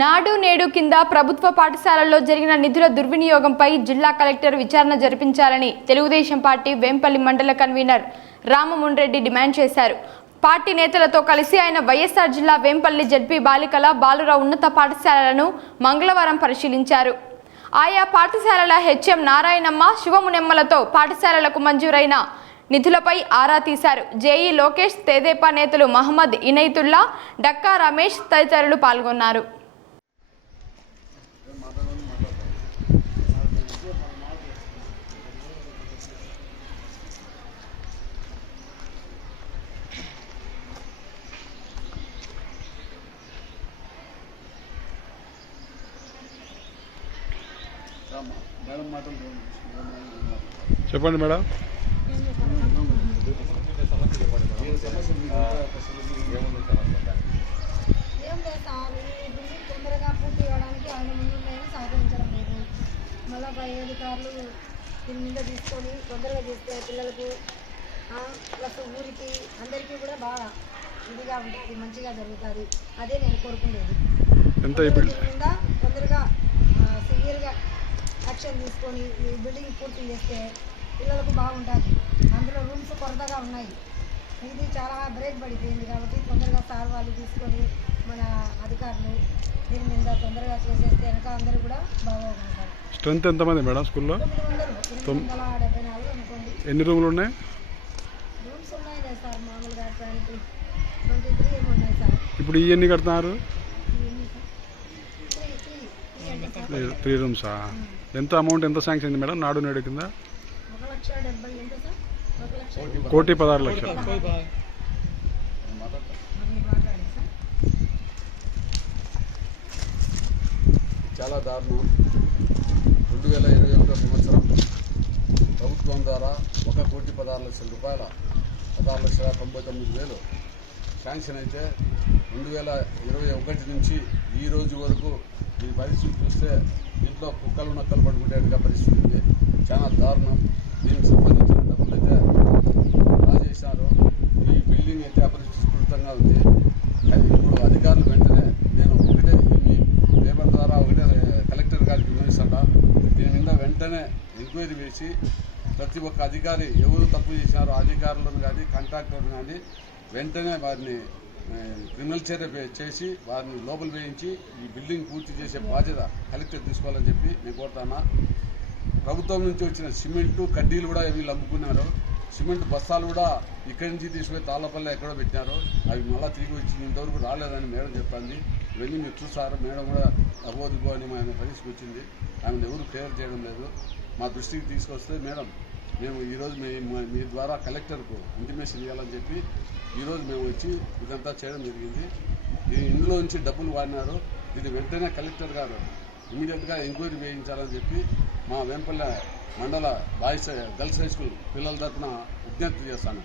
నాడు నేడు కింద ప్రభుత్వ పాఠశాలల్లో జరిగిన నిధుల దుర్వినియోగంపై జిల్లా కలెక్టర్ విచారణ జరిపించాలని తెలుగుదేశం పార్టీ వేంపల్లి మండల కన్వీనర్ రామమున్రెడ్డి డిమాండ్ చేశారు. పార్టీ నేతలతో కలిసి ఆయన వైఎస్ఆర్ జిల్లా వేంపల్లి జడ్పీ బాలికల బాలుర ఉన్నత పాఠశాలలను మంగళవారం పరిశీలించారు. ఆయా పాఠశాలల హెచ్ఎం నారాయణమ్మ శివమునెమ్మలతో పాఠశాలలకు మంజూరైన నిధులపై ఆరా తీశారు. జేఈ లోకేష్ తెదేపా నేతలు మహమ్మద్ ఇనైతుల్లా డక్కా రమేష్ తదితరులు పాల్గొన్నారు. చెప్పండి మేడం. ఏం లేదు సార్ ఈ బిల్డింగ్ తొందరగా పూర్తి చేయడానికి ఆయన ముందు మేము సహకరించడం లేదు. మళ్ళీ పై అధికారులు దీని మీద తీసుకొని తొందరగా చేస్తే పిల్లలకు ప్లస్ ఊరికి అందరికీ కూడా బాగా ఇదిగా ఉంటుంది మంచిగా జరుగుతుంది. అదే నేను కోరుకునేది ఎంత తొందరగా యాక్షన్ తీసుకొని ఈ బిల్డింగ్ పూర్తి చేస్తే పిల్లలకు బాగుంటుంది. అందులో రూమ్స్ కొరతగా ఉన్నాయి. ఇది చాలా బ్రేక్ పడిపోయింది కాబట్టి తొందరగా సార్ వాళ్ళు తీసుకొని మన అధికారులు దీని మీద తొందరగా చేసేస్తే వెనక అందరూ కూడా బాగుంటారు స్ట్రెంత్ ఎంతమంది మేడం స్కూల్లో? ఎన్ని రూములు ఉన్నాయి? రూమ్స్ ఉన్నాయి సార్ మామూలుగా ట్వంటీ ట్వంటీ త్రీ ఉన్నాయి సార్. ఇప్పుడు ఈ ఎన్ని కడుతున్నారు? త్రీ రూమ్సా? ఎంత అమౌంట్ ఎంత శాంక్షన్ అయింది మేడం? నాడు నేడు కింద? కోటి పదహారు లక్షలు. చాలా దారుణం. రెండు వేల ఇరవై ఒకటో సంవత్సరం ప్రభుత్వం ద్వారా ఒక కోటి పదహారు లక్షల రూపాయల పదహారు లక్షల తొంభై తొమ్మిది వేలు శాంక్షన్ అయితే రెండు వేల ఇరవై ఒకటి నుంచి ఈ రోజు వరకు ఈ పరిస్థితి చూస్తే ఇంట్లో కుక్కలు నక్కలు పడుకునేట్టుగా పరిస్థితి ఉంది. చాలా దారుణం. దీనికి సంబంధించిన డబ్బులైతే రాజేశారు ఈ బిల్డింగ్ అయితే అపరిష్కృతంగా ఉంది. ఇప్పుడు అధికారులు వెంటనే నేను ఒకటే మీ పేపర్ ద్వారా ఒకటే కలెక్టర్ గారికి వివరిస్తాను. దీని మీద వెంటనే ఎంక్వైరీ వేసి ప్రతి ఒక్క అధికారి ఎవరు తప్పు చేశారో అధికారులను కానీ కాంట్రాక్టర్లను కానీ వెంటనే వారిని క్రిమినల్ చర్య చేసి వారిని లోపల వేయించి ఈ బిల్డింగ్ పూర్తి చేసే బాధ్యత కలెక్టర్ తీసుకోవాలని చెప్పి నేను కోరుతానా. ప్రభుత్వం నుంచి వచ్చిన సిమెంటు కడ్డీలు కూడా వీళ్ళు అమ్ముకున్నారు. సిమెంట్ బస్తాలు కూడా ఇక్కడి నుంచి తీసుకుపోయి తాళ్ళపల్లి ఎక్కడో పెట్టినారు. అవి మళ్ళీ తిరిగి వచ్చి ఇంతవరకు రాలేదని మేడం చెప్పింది. ఇవన్నీ మీరు చూసారు. మేడం కూడా అవ్వదుగో అని ఆయన పరిస్థితికి వచ్చింది. ఆమెను ఎవరు ఫేవర్ చేయడం లేదు. మా దృష్టికి తీసుకొస్తే మేడం మేము ఈరోజు మీ మీ ద్వారా కలెక్టర్కు ఇంటిమేషన్ ఇవ్వాలని చెప్పి ఈరోజు మేము వచ్చి ఇదంతా చేయడం జరిగింది. ఇందులో నుంచి డబ్బులు వాడినారు. ఇది వెంటనే కలెక్టర్ గారు ఇమీడియట్గా ఎంక్వైరీ వేయించాలని చెప్పి మా వెంపల్లె మండల బాయ్స్ గర్ల్స్ హై స్కూల్ పిల్లల తరఫున విజ్ఞప్తి చేస్తాను.